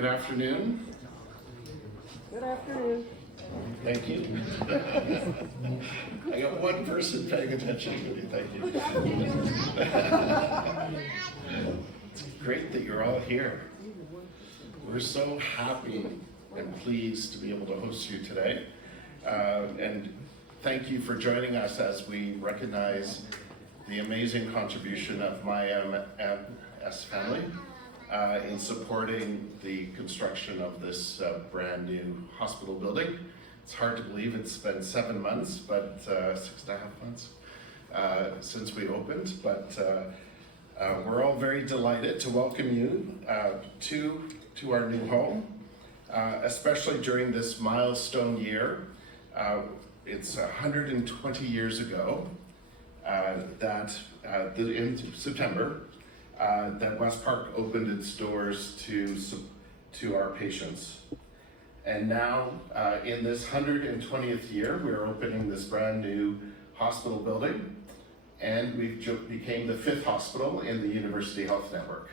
Good afternoon. Good afternoon. Thank you. I got one person paying attention to me. Thank you. It's great that you're all here. We're so happy and pleased to be able to host you today. And thank you for joining us as we recognize the amazing contribution of my MS family in supporting the construction of this brand new hospital building. It's hard to believe it's been 7 months, but 6.5 months since we opened. But we're all very delighted to welcome you to our new home, especially during this milestone year. It's 120 years ago in September that WestPark opened its doors to our patients. And now, in this 120th year, we're opening this brand new hospital building, and we've became the 5th hospital in the University Health Network.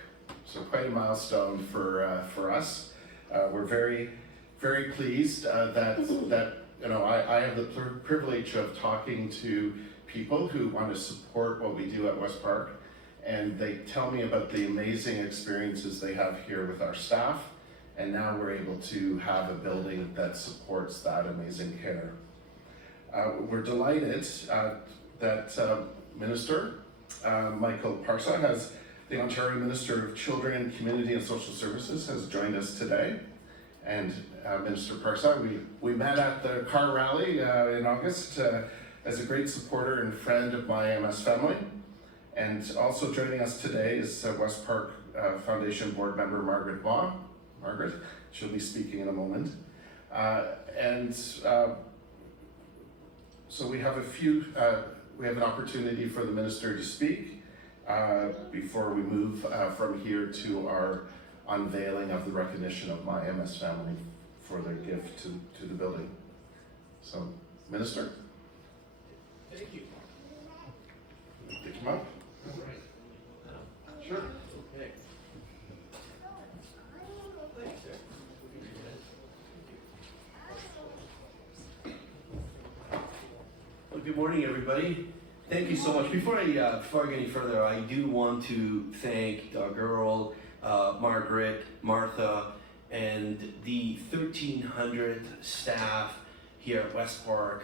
So quite a milestone for us. We're very, very pleased that I have the privilege of talking to people who want to support what we do at WestPark, and they tell me about the amazing experiences they have here with our staff, and now we're able to have a building that supports that amazing care. We're delighted that Minister Michael Parsa, the Ontario Minister of Children and Community and Social Services, has joined us today. And Minister Parsa, we met at the car rally in August as a great supporter and friend of my MS family. And also joining us today is WestPark Foundation Board Member Margaret Waugh. Margaret, she'll be speaking in a moment. So we have an opportunity for the Minister to speak before we move from here to our unveiling of the recognition of my MS family for their gift to the building. So, Minister. Thank you. Pick him up. All right. Sure. Okay. Thanks, sir. Well, good morning, everybody. Thank you so much. Before I get any further, I do want to thank Doug Earl, Margaret, Martha, and the 1,300 staff here at WestPark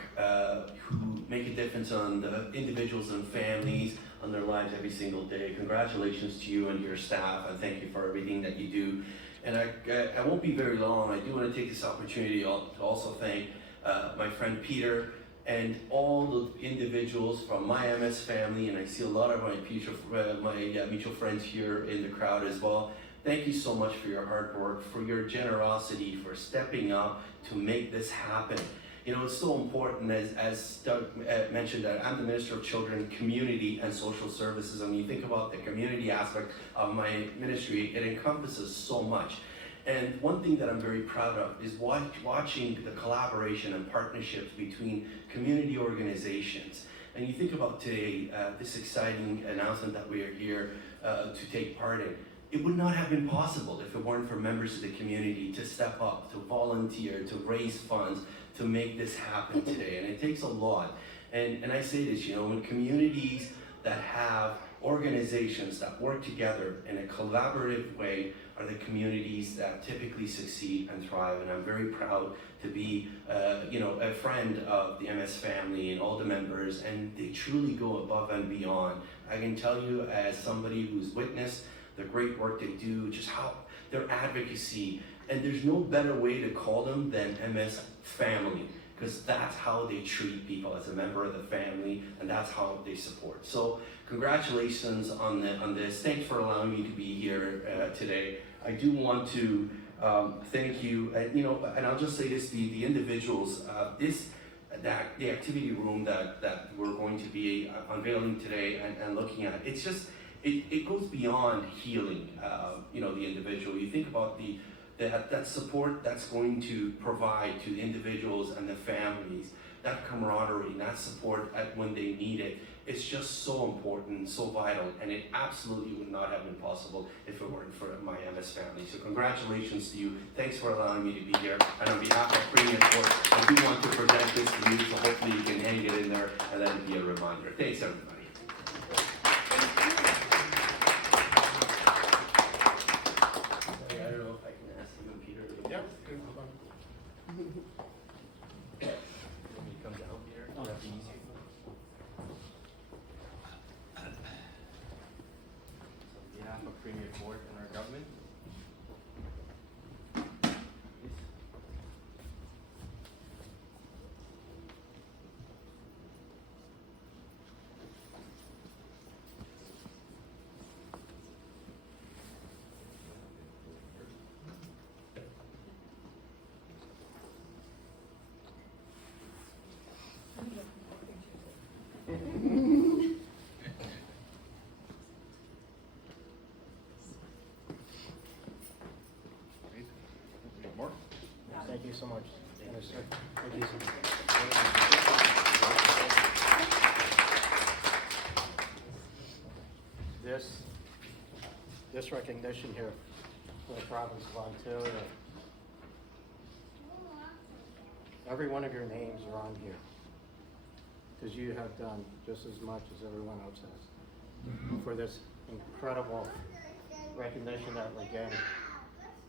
who make a difference on the individuals and families on their lives every single day. Congratulations to you and your staff, and thank you for everything that you do. And I won't be very long. I do want to take this opportunity to also thank my friend Peter and all the individuals from my MS family, and I see a lot of my mutual friends here in the crowd as well. Thank you so much for your hard work, for your generosity, for stepping up to make this happen. You know, it's so important, as Doug mentioned, that I'm the Minister of Children, Community and Social Services. And when you think about the community aspect of my ministry, it encompasses so much. And one thing that I'm very proud of is watching the collaboration and partnerships between community organizations. And you think about today, this exciting announcement that we are here to take part in. It would not have been possible if it weren't for members of the community to step up, to volunteer, to raise funds, to make this happen today. And it takes a lot. And I say this, you know, when communities that have organizations that work together in a collaborative way are the communities that typically succeed and thrive. And I'm very proud to be, a friend of the MS family and all the members, and they truly go above and beyond. I can tell you, as somebody who's witnessed the great work they do, just how their advocacy, and there's no better way to call them than MS family, because that's how they treat people as a member of the family, and that's how they support. So congratulations on this. Thanks for allowing me to be here today. I do want to thank you, and I'll just say this, the individuals, the activity room that we're going to be unveiling today and looking at, it's just, it goes beyond healing, the individual. You think about that support that's going to provide to the individuals and the families that camaraderie, that support when they need it. It's just so important, so vital, and it absolutely would not have been possible if it weren't for my MS family. So congratulations to you. Thanks for allowing me to be here. And on behalf of Premium Court, I do want to present this to you, so hopefully you can hang it in there and let it be a reminder. Thanks, everybody. I don't know if I can ask you, Peter. Yep. When you come down, Peter, that'd be easier. On behalf of Premier Board and our government. More? Thank you so much. Minister. Thank you so much. This recognition here for the province of Ontario, every one of your names are on here because you have done just as much as everyone else has for this incredible recognition that we're getting.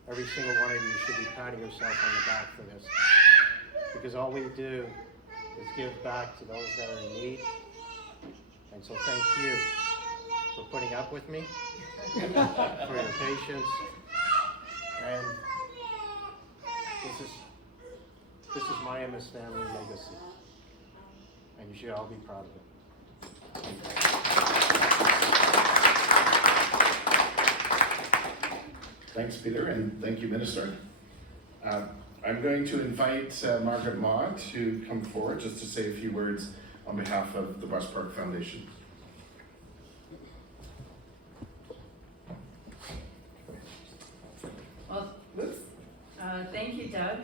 Every single one of you should be patting yourself on the back for this, because all we do is give back to those that are in need. And so thank you for putting up with me, for your patience, and this is my MS family legacy, and you should all be proud of it. Thanks, Peter, and thank you, Minister. I'm going to invite Margaret Maw to come forward just to say a few words on behalf of the WestPark Foundation. Well, thank you, Doug,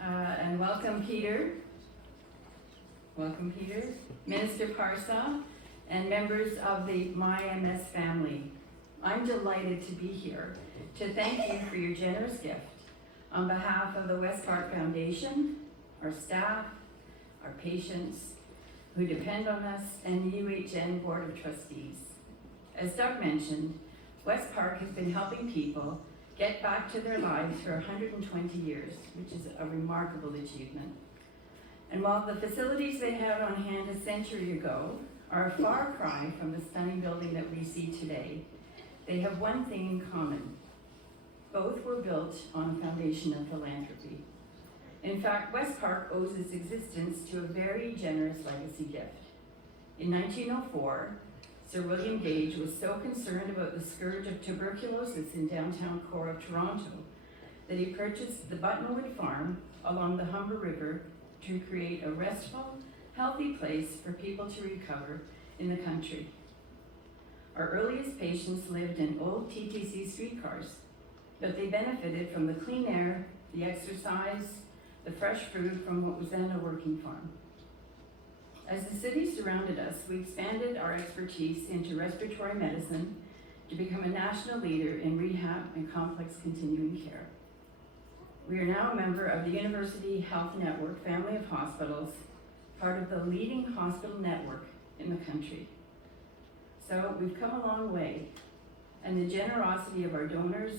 and welcome, Peter. Welcome, Peter, Minister Parsa, and members of the My MS family. I'm delighted to be here to thank you for your generous gift on behalf of the WestPark Foundation, our staff, our patients who depend on us, and the UHN Board of Trustees. As Doug mentioned, WestPark has been helping people get back to their lives for 120 years, which is a remarkable achievement. And while the facilities they had on hand a century ago are a far cry from the stunning building that we see today, they have one thing in common. Both were built on a foundation of philanthropy. In fact, WestPark owes its existence to a very generous legacy gift. In 1904, Sir William Gage was so concerned about the scourge of tuberculosis in downtown core of Toronto that he purchased the Buttonwood Farm along the Humber River to create a restful, healthy place for people to recover in the country. Our earliest patients lived in old TTC streetcars, but they benefited from the clean air, the exercise, the fresh food from what was then a working farm. As the city surrounded us, we expanded our expertise into respiratory medicine to become a national leader in rehab and complex continuing care. We are now a member of the University Health Network family of hospitals, part of the leading hospital network in the country. So we've come a long way, and the generosity of our donors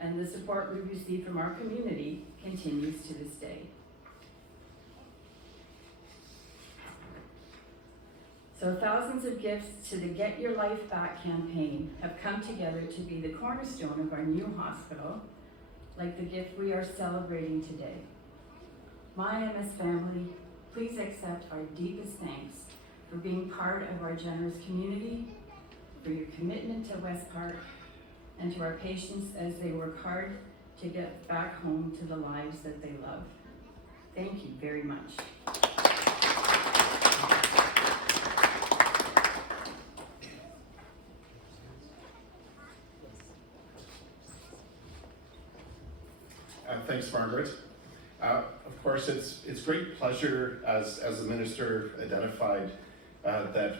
and the support we receive from our community continues to this day. So thousands of gifts to the Get Your Life Back campaign have come together to be the cornerstone of our new hospital, like the gift we are celebrating today. My MS family, please accept our deepest thanks for being part of our generous community, for your commitment to WestPark, and to our patients as they work hard to get back home to the lives that they love. Thank you very much. Thanks, Margaret. of course, it's great pleasure, as the minister identified, that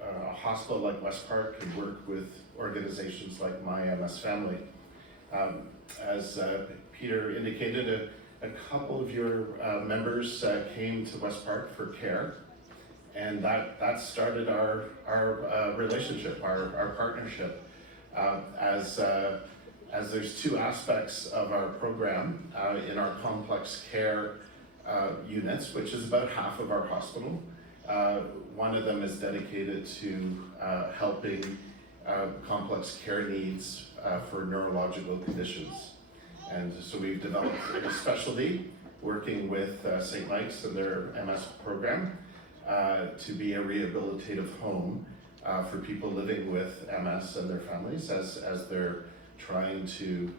a hospital like WestPark can work with organizations like My MS Family. As Peter indicated, a couple of your members came to WestPark for care, and that started our relationship, our partnership. As there's two aspects of our program in our complex care units, which is about half of our hospital. One of them is dedicated to helping complex care needs for neurological conditions. And so we've developed a specialty working with St. Mike's and their MS program to be a rehabilitative home for people living with MS and their families as they're trying to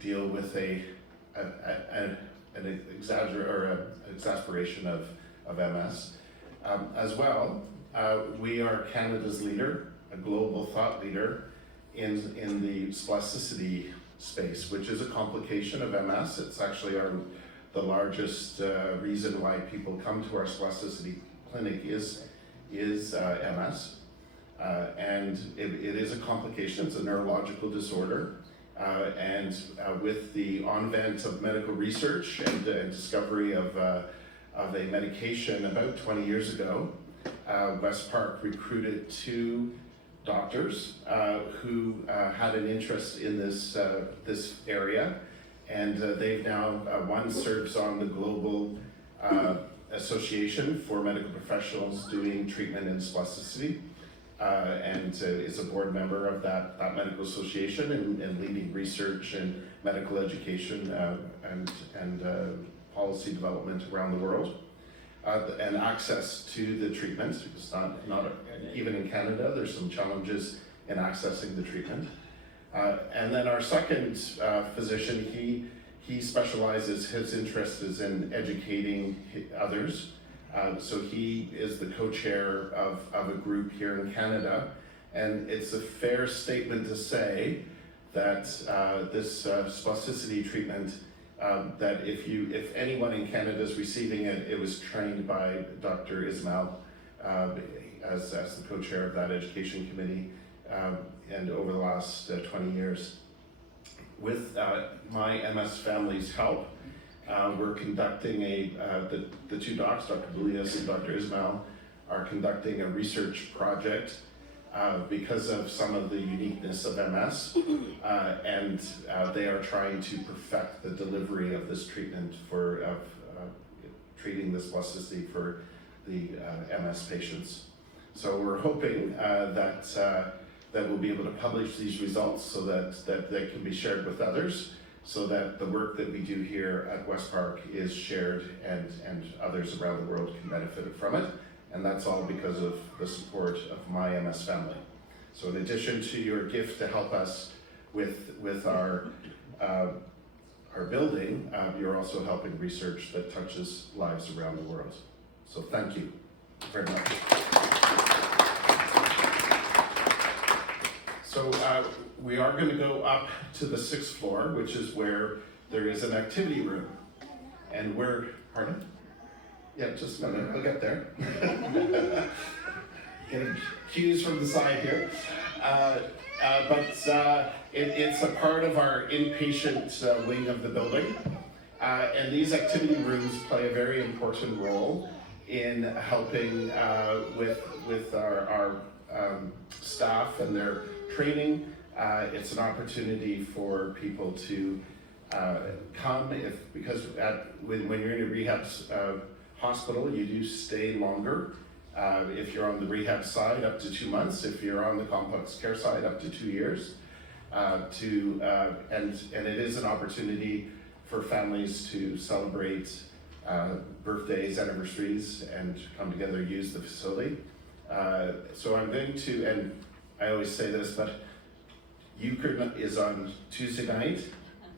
deal with an exasperation of MS. As well, we are Canada's leader, a global thought leader in the spasticity space, which is a complication of MS. It's actually the largest reason why people come to our spasticity clinic is MS. And it is a complication, it's a neurological disorder. With the advent of medical research and discovery of a medication about 20 years ago, WestPark recruited 2 doctors who had an interest in this area, and they've now, one serves on the global association for medical professionals doing treatment in spasticity, and is a board member of that medical association and leading research and medical education and policy development around the world. And access to the treatment, because not even in Canada, there's some challenges in accessing the treatment. And then our second physician, he specializes, his interest is in educating others. So he is the co-chair of a group here in Canada, and it's a fair statement to say that this spasticity treatment, that if anyone in Canada is receiving it, it was trained by Dr. Ismail as the co-chair of that education committee, and over the last 20 years. With My MS Family's help, we're conducting the 2 docs, Dr. Boulias and Dr. Ismail, are conducting a research project because of some of the uniqueness of MS, and they are trying to perfect the delivery of this treatment of treating this spasticity for the MS patients. So we're hoping that we'll be able to publish these results so that they can be shared with others, so that the work that we do here at WestPark is shared and others around the world can benefit from it. And that's all because of the support of My MS Family. So in addition to your gift to help us with our building, you're also helping research that touches lives around the world. So thank you very much. So we are going to go up to the 6th floor, which is where there is an activity room. And pardon? Yeah, just a minute, I'll get there. Getting cues from the side here. It's a part of our inpatient wing of the building. And these activity rooms play a very important role in helping with our staff and their training. It's an opportunity for people to come because when you're in a rehab hospital, you do stay longer. If you're on the rehab side, up to 2 months. If you're on the complex care side, up to 2 years. And it is an opportunity for families to celebrate birthdays, anniversaries, and come together, use the facility. So I'm going to, and I always say this, but Euchre is on Tuesday night.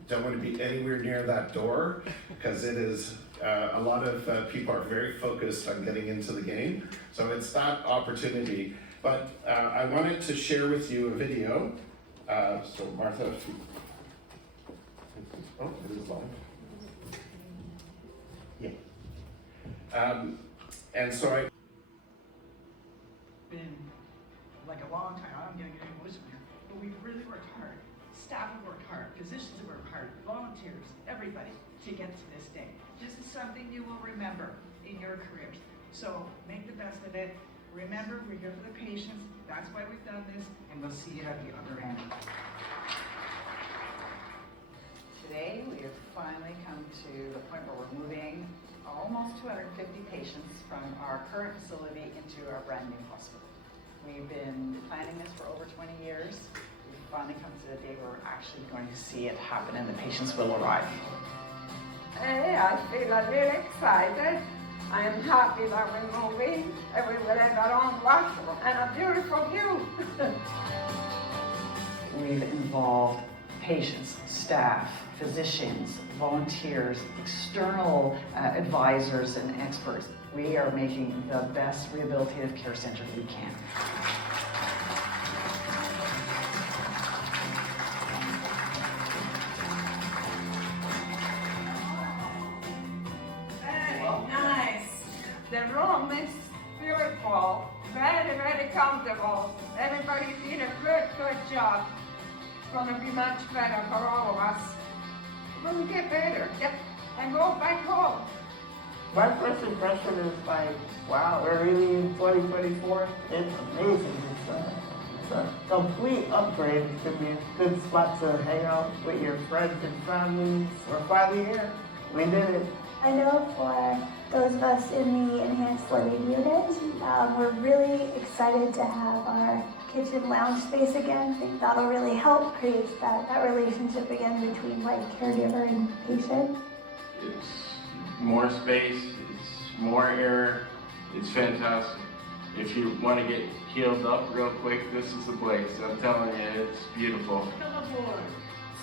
Don't want to be anywhere near that door, because it is a lot of people are very focused on getting into the game. So it's that opportunity. But I wanted to share with you a video. So Martha, oh, it is live. And so I been like a long time, I'm getting emotional here, but we've really worked hard. Staff have worked hard, physicians have worked hard, volunteers, everybody to get to this day. This is something you will remember in your careers. So make the best of it. Remember, we're here for the patients. That's why we've done this, and we'll see you at the other end. Today, we have finally come to the point where we're moving almost 250 patients from our current facility into our brand new hospital. We've been planning this for over 20 years. We've finally come to the day where we're actually going to see it happen and the patients will arrive. Hey, I feel really excited. I am happy that we're moving and we will have our own washroom and a beautiful view. We've involved patients, staff, physicians, volunteers, external advisors and experts. We are making the best rehabilitative care center we can. Very nice. The room is beautiful, very, very comfortable. Everybody did a good job. It's gonna be much better for all of us. We'll get better, and go back home. My first impression is like, wow, we're really in 2024. It's amazing. It's a complete upgrade. It's gonna be a good spot to hang out with your friends and families. We're finally here. We did it. I know for those of us in the enhanced living unit, we're really excited to have our kitchen lounge space again. I think that'll really help create that relationship again between like caregiver and patient. It's more space, it's more air, it's fantastic. If you want to get healed up real quick, this is the place. I'm telling you, it's beautiful.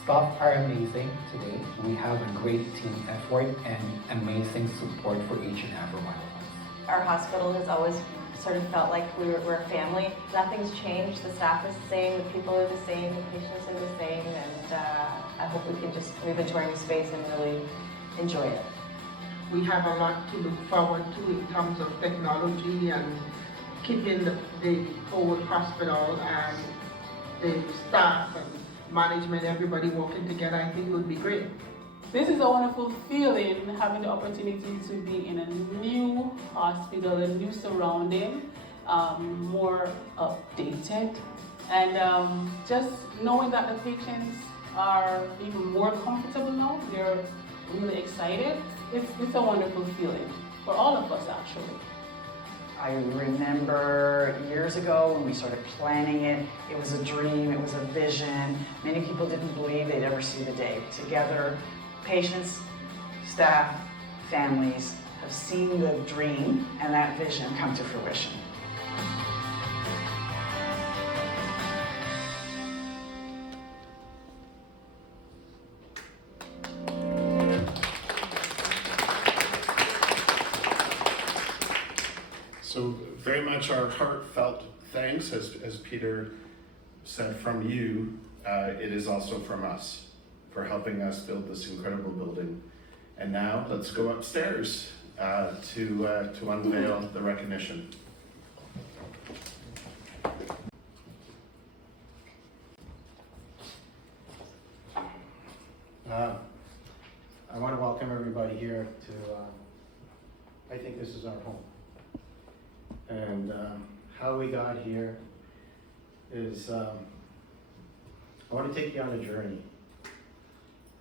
Staff are amazing today. We have a great team effort and amazing support for each and every one of us. Our hospital has always sort of felt like we're a family. Nothing's changed. The staff is the same, the people are the same, the patients are the same, and I hope we can just move into our new space and really enjoy it. We have a lot to look forward to in terms of technology and keeping the old hospital and the staff and management, everybody working together. I think it would be great. This is a wonderful feeling, having the opportunity to be in a new hospital, a new surrounding, more updated, and just knowing that the patients are even more comfortable now. They're really excited. It's a wonderful feeling for all of us, actually. I remember years ago when we started planning it, it was a dream, it was a vision. Many people didn't believe they'd ever see the day. Together, patients, staff, families have seen the dream and that vision come to fruition. So very much our heartfelt thanks, as Peter said, from you. It is also from us for helping us build this incredible building. And now let's go upstairs to unveil the recognition. I want to welcome everybody here to, I think this is our home. And how we got here is, I want to take you on a journey.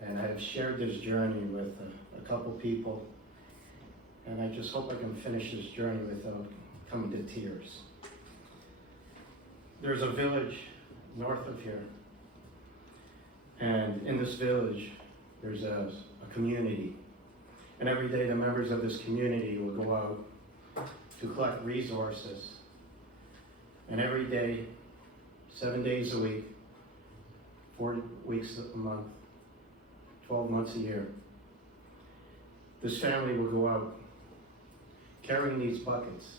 And I've shared this journey with a couple people, and I just hope I can finish this journey without coming to tears. There's a village north of here, and in this village, there's a community. And every day the members of this community will go out to collect resources. And every day, 7 days a week, 4 weeks a month, 12 months a year, this family will go out carrying these buckets.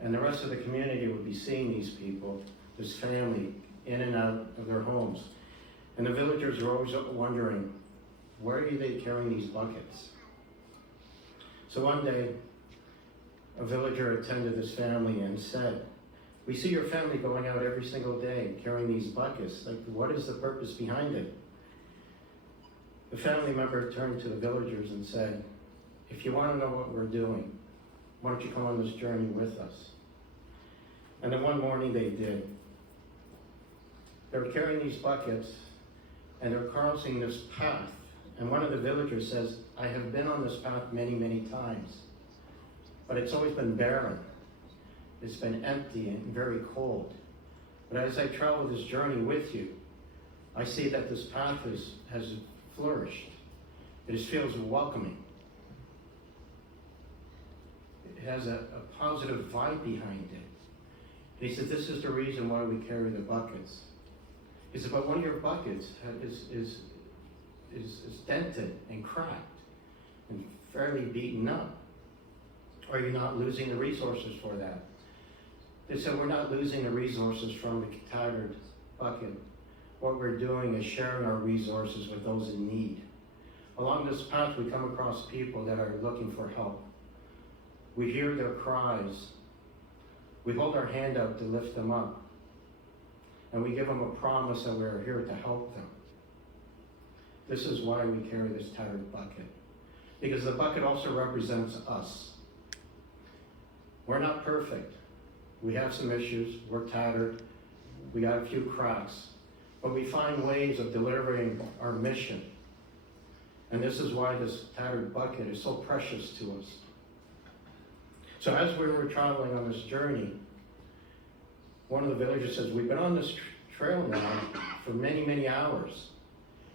And the rest of the community will be seeing these people, this family, in and out of their homes. And the villagers are always wondering, where are they carrying these buckets? So one day, a villager attended this family and said, "We see your family going out every single day carrying these buckets. Like, what is the purpose behind it?" The family member turned to the villagers and said, "If you want to know what we're doing, why don't you come on this journey with us?" And then one morning they did. They were carrying these buckets and they're crossing this path. And one of the villagers says, "I have been on this path many, many times, but it's always been barren. It's been empty and very cold. But as I travel this journey with you, I see that this path has flourished. It feels welcoming. It has a positive vibe behind it." And he said, "This is the reason why we carry the buckets." He said, "But one of your buckets is dented and cracked and fairly beaten up. Are you not losing the resources for that?" They said, "We're not losing the resources from the tattered bucket. What we're doing is sharing our resources with those in need. Along this path, we come across people that are looking for help. We hear their cries. We hold our hand out to lift them up. And we give them a promise that we're here to help them. This is why we carry this tattered bucket. Because the bucket also represents us. We're not perfect. We have some issues. We're tattered. We got a few cracks. But we find ways of delivering our mission. And this is why this tattered bucket is so precious to us. So as we were traveling on this journey, one of the villagers says, "We've been on this trail now for many, many hours.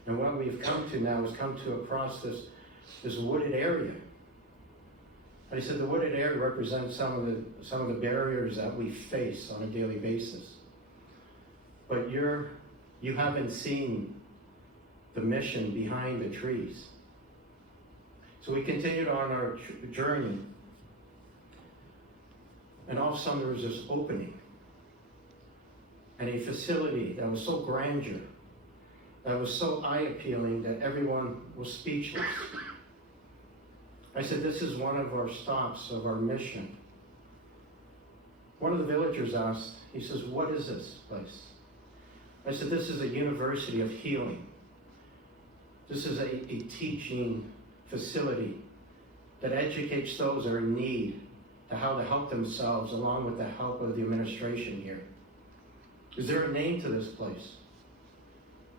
And what we've come to now is come to across this wooded area." And he said the wooded area represents some of the barriers that we face on a daily basis. But you haven't seen the mission behind the trees. So we continued on our journey. And all of a sudden there was this opening. And a facility that was so grandeur, that was so eye-appealing that everyone was speechless. I said, "This is one of our stops of our mission." One of the villagers asked, he says, "What is this place?" I said, "This is a university of healing. This is a teaching facility that educates those that are in need to how to help themselves along with the help of the administration here." Is there a name to this place?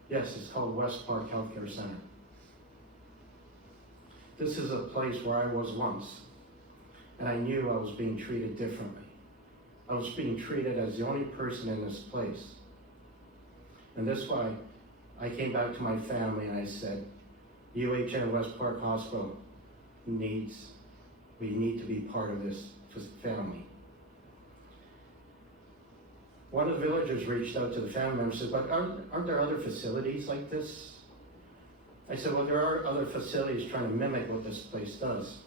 Yes, it's called WestPark Healthcare Center. This is a place where I was once, and I knew I was being treated differently. I was being treated as the only person in this place. And that's why I came back to my family and I said, UHN WestPark Hospital we need to be part of this family. One of the villagers reached out to the family member and said, "But aren't there other facilities like this?" I said, "Well, there are other facilities trying to mimic what this place does.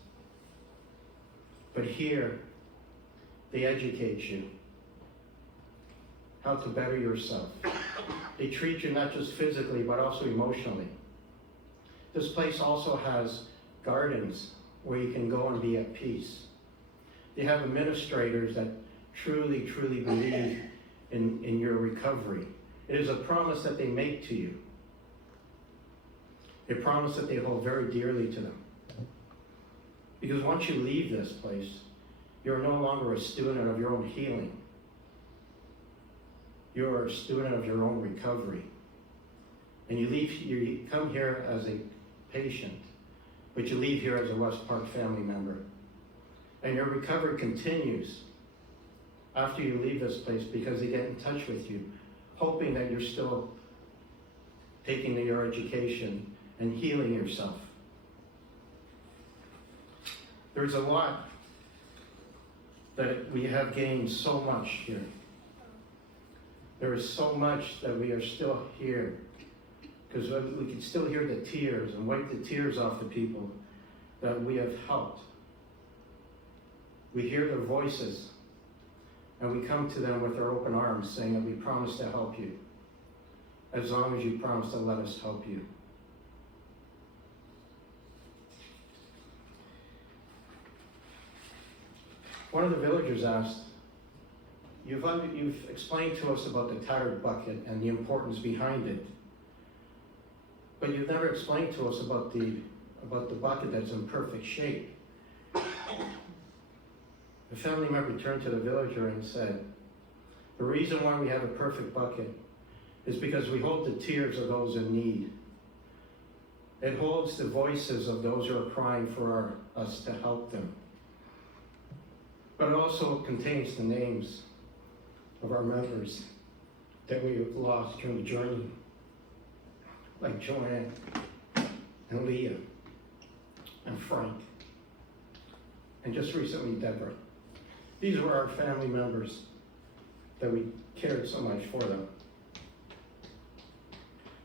But here, they educate you how to better yourself. They treat you not just physically, but also emotionally. This place also has gardens where you can go and be at peace. They have administrators that truly, truly believe in your recovery. It is a promise that they make to you. A promise that they hold very dearly to them. Because once you leave this place, you're no longer a student of your own healing. You're a student of your own recovery. And you come here as a patient, but you leave here as a WestPark family member. And your recovery continues after you leave this place because they get in touch with you, hoping that you're still taking your education and healing yourself. There's a lot that we have gained so much here. There is so much that we are still here because we can still hear the tears and wipe the tears off the people that we have helped. We hear their voices and we come to them with our open arms saying that we promise to help you as long as you promise to let us help you. One of the villagers asked, you've explained to us about the tattered bucket and the importance behind it, but you've never explained to us about the bucket that's in perfect shape. The family member turned to the villager and said, the reason why we have a perfect bucket is because we hold the tears of those in need. It holds the voices of those who are crying for us to help them. But it also contains the names of our members that we have lost during the journey, like Joanne and Leah and Frank, and just recently Deborah. These were our family members that we cared so much for them.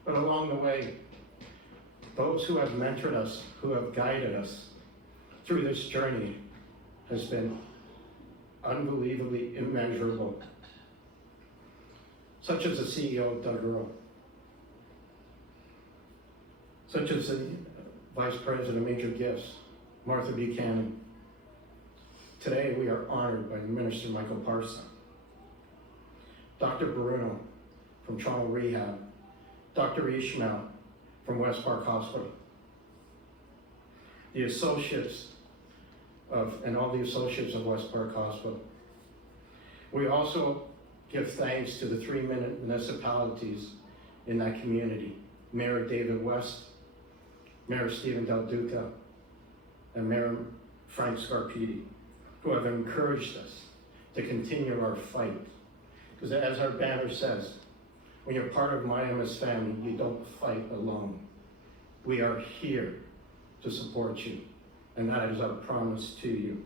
But along the way, those who have mentored us, who have guided us through this journey has been unbelievably immeasurable. Such as the CEO, Doug Earl. Such as the Vice President of Major Gifts, Martha Buchanan. Today we are honored by Minister Michael Parsa. Dr. Bruno from Toronto Rehab. Dr. Ishmael from WestPark Hospital. The associates and all the associates of WestPark Hospital. We also give thanks to the 3 municipalities in that community. Mayor David West, Mayor Stephen Del Duca, and Mayor Frank Scarpiti, who have encouraged us to continue our fight. Because as our banner says, when you're part of My MS family, you don't fight alone. We are here to support you, and that is our promise to you.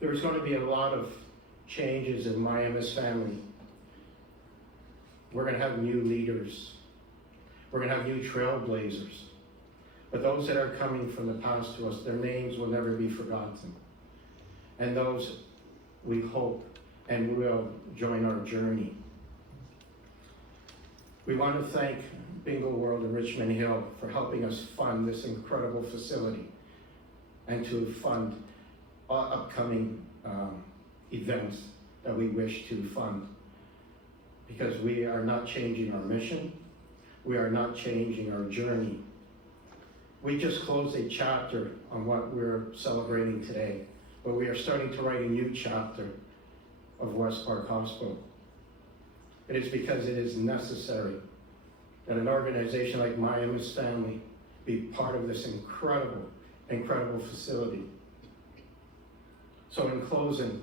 There's going to be a lot of changes in My MS family. We're going to have new leaders. We're going to have new trailblazers. But those that are coming from the past to us, their names will never be forgotten. And those we hope and will join our journey. We want to thank Bingo World in Richmond Hill for helping us fund this incredible facility and to fund upcoming events that we wish to fund. Because we are not changing our mission, we are not changing our journey. We just closed a chapter on what we're celebrating today, but we are starting to write a new chapter of WestPark Hospital. It is because it is necessary that an organization like My MS Family be part of this incredible, incredible facility. So in closing,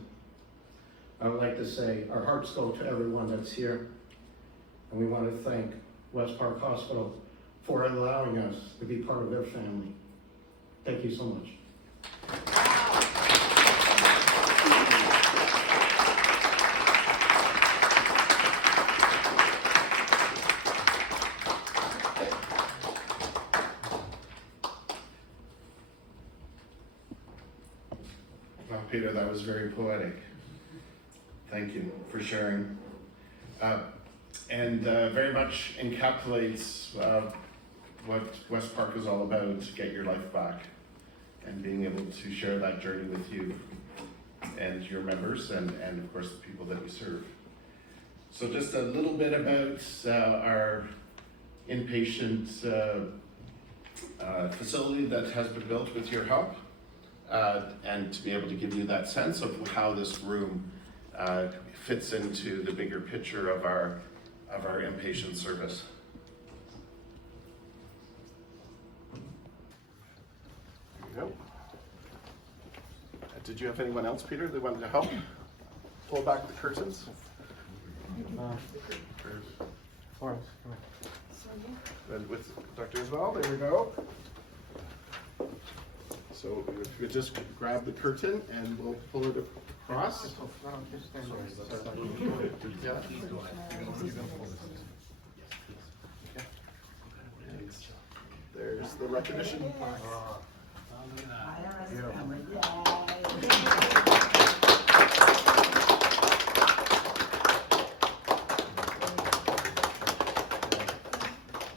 I would like to say our hearts go to everyone that's here, and we want to thank WestPark Hospital for allowing us to be part of their family. Thank you so much. Well, Peter, that was very poetic. Thank you for sharing. And very much encapsulates what WestPark is all about, to get your life back and being able to share that journey with you and your members and of course the people that you serve. So just a little bit about our inpatient facility that has been built with your help, and to be able to give you that sense of how this room fits into the bigger picture of our inpatient service. There you go. Did you have anyone else, Peter, that wanted to help pull back the curtains? Forrest, come on. And with Dr. Isabel, there we go. So if you just grab the curtain and we'll pull it across. Yeah. There's the recognition.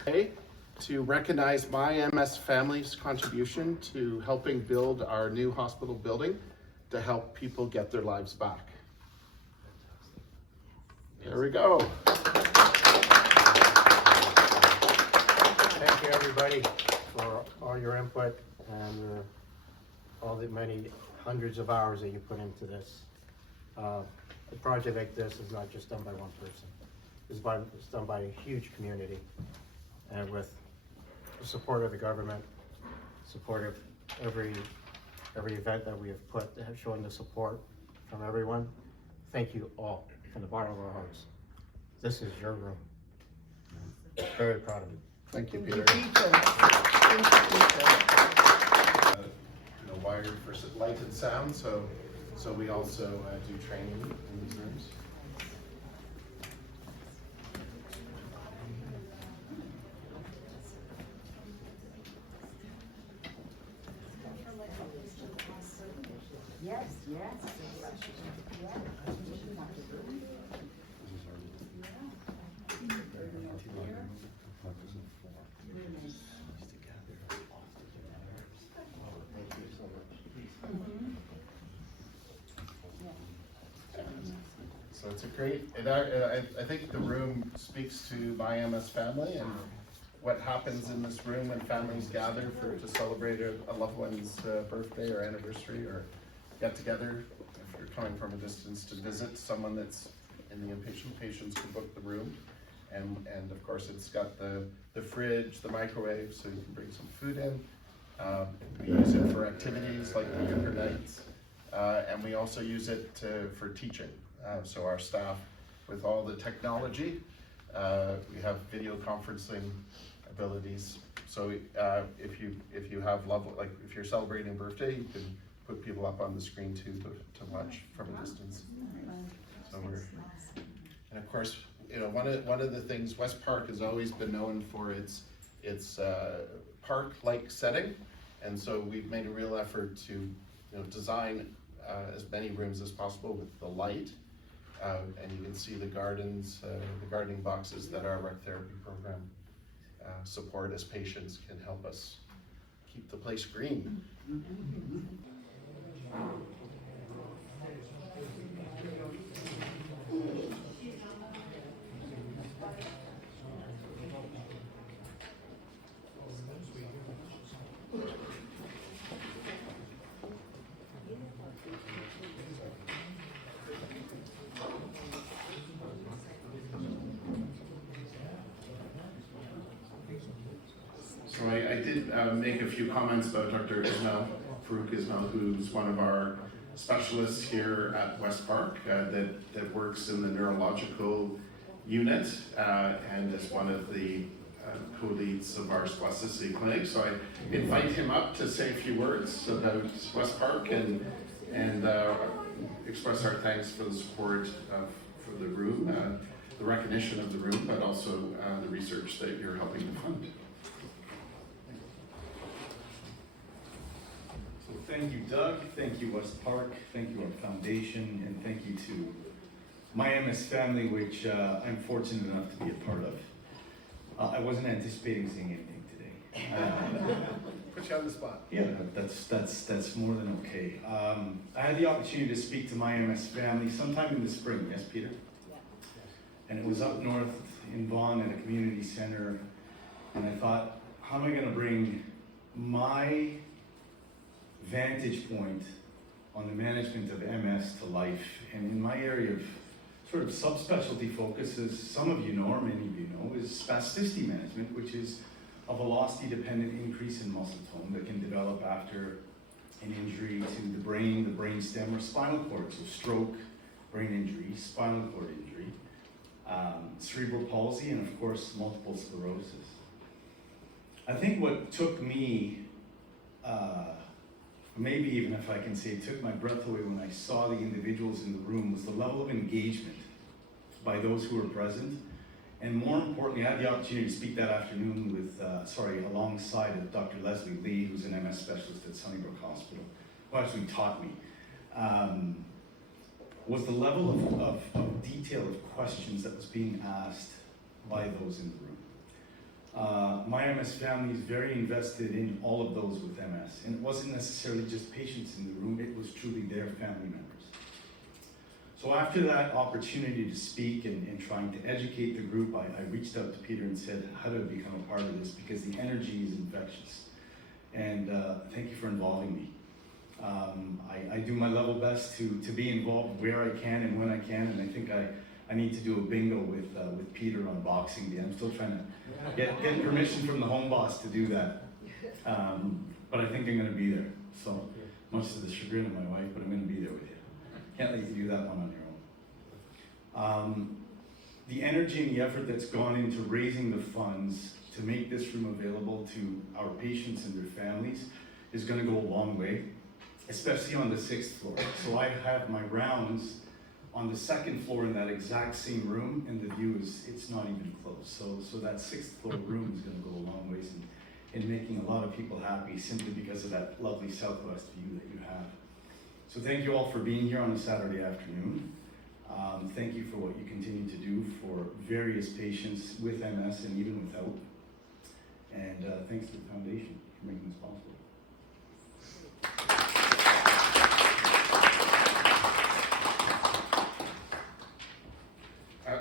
Okay, to recognize my MS family's contribution to helping build our new hospital building to help people get their lives back. There we go. Thank you, everybody, for all your input and all the many hundreds of hours that you put into this. A project like this is not just done by one person. It's done by a huge community, and with the support of the government, support of every event that we have put, have shown the support from everyone. Thank you all from the bottom of our hearts. This is your room. Very proud of you. Thank you, Peter. Wired for light and sound, so we also do training in these rooms. Yes, yes. So it's a great, I think the room speaks to my MS family and what happens in this room when families gather to celebrate a loved one's birthday or anniversary or get together. If you're coming from a distance to visit someone that's in the inpatient, patients can book the room. And of course it's got the fridge, the microwave, so you can bring some food in. We use it for activities like the Younger Nights, and we also use it for teaching. So our staff, with all the technology, we have video conferencing abilities. So if you have if you're celebrating a birthday, you can put people up on the screen too to watch from a distance. So and of course, one of the things WestPark has always been known for its park-like setting, and so we've made a real effort to design as many rooms as possible with the light. And you can see the gardens, the gardening boxes that our rec therapy program support as patients can help us keep the place green. So I did make a few comments about Dr. Farouk Ismail, who's one of our specialists here at WestPark that works in the neurological unit and is one of the co-leads of our spasticity clinic. So I invite him up to say a few words about WestPark and express our thanks for the support for the room, the recognition of the room, but also the research that you're helping to fund. Thank you, Doug. Thank you, WestPark. Thank you, our foundation, and thank you to my MS family, which I'm fortunate enough to be a part of. I wasn't anticipating seeing anything today. Put you on the spot. Yeah, that's more than okay. I had the opportunity to speak to my MS family sometime in the spring. Yes, Peter. Yeah. And it was up north in Vaughan at a community center, and I thought, how am I going to bring my vantage point on the management of MS to life? And in my area of sort of subspecialty focus, as some of you know, or many of you know, is spasticity management, which is a velocity-dependent increase in muscle tone that can develop after an injury to the brain stem, or spinal cord, so stroke, brain injury, spinal cord injury, cerebral palsy, and of course, multiple sclerosis. I think what took me, maybe even if I can say it took my breath away when I saw the individuals in the room, was the level of engagement by those who were present. And more importantly, I had the opportunity to speak that afternoon with, alongside of Dr. Leslie Lee, who's an MS specialist at Sunnybrook Hospital, who actually taught me, was the level of detail of questions that was being asked by those in the room. My MS family is very invested in all of those with MS, and it wasn't necessarily just patients in the room, it was truly their family members. So after that opportunity to speak and trying to educate the group, I reached out to Peter and said, how do I become a part of this? Because the energy is infectious. And thank you for involving me. I do my level best to be involved where I can and when I can, and I think I need to do a bingo with Peter on Boxing Day. I'm still trying to get permission from the home boss to do that. But I think I'm gonna be there. So much to the chagrin of my wife, but I'm gonna be there with you. Can't let you do that one on your own. The energy and the effort that's gone into raising the funds to make this room available to our patients and their families is gonna go a long way, especially on the 6th floor. So I have my rounds on the 2nd floor in that exact same room, and the view it's not even close. So that 6th floor room is gonna go a long ways in making a lot of people happy simply because of that lovely southwest view that you have. So thank you all for being here on a Saturday afternoon. Thank you for what you continue to do for various patients with MS and even without. And thanks to the foundation for making this possible.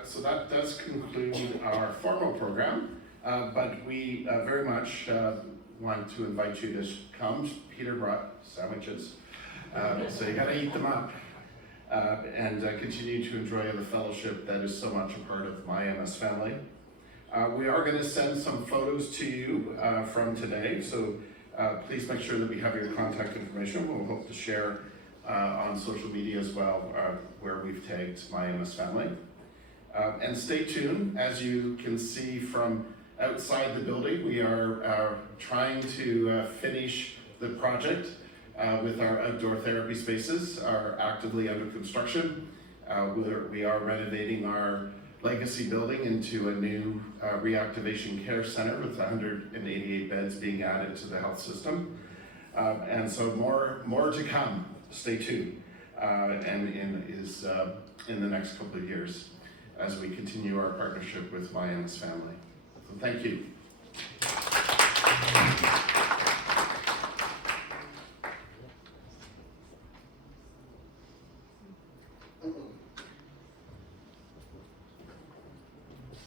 So that does conclude our formal program, but we very much want to invite you to come. Peter brought sandwiches, so you gotta eat them up and continue to enjoy the fellowship that is so much a part of my MS family. We are gonna send some photos to you from today, so please make sure that we have your contact information. We'll hope to share on social media as well where we've tagged my MS family. And stay tuned. As you can see from outside the building, we are trying to finish the project with our outdoor therapy spaces are actively under construction. We are renovating our legacy building into a new reactivation care center with 188 beds being added to the health system. And so more to come. Stay tuned. And in the next couple of years, as we continue our partnership with my MS family. So thank you.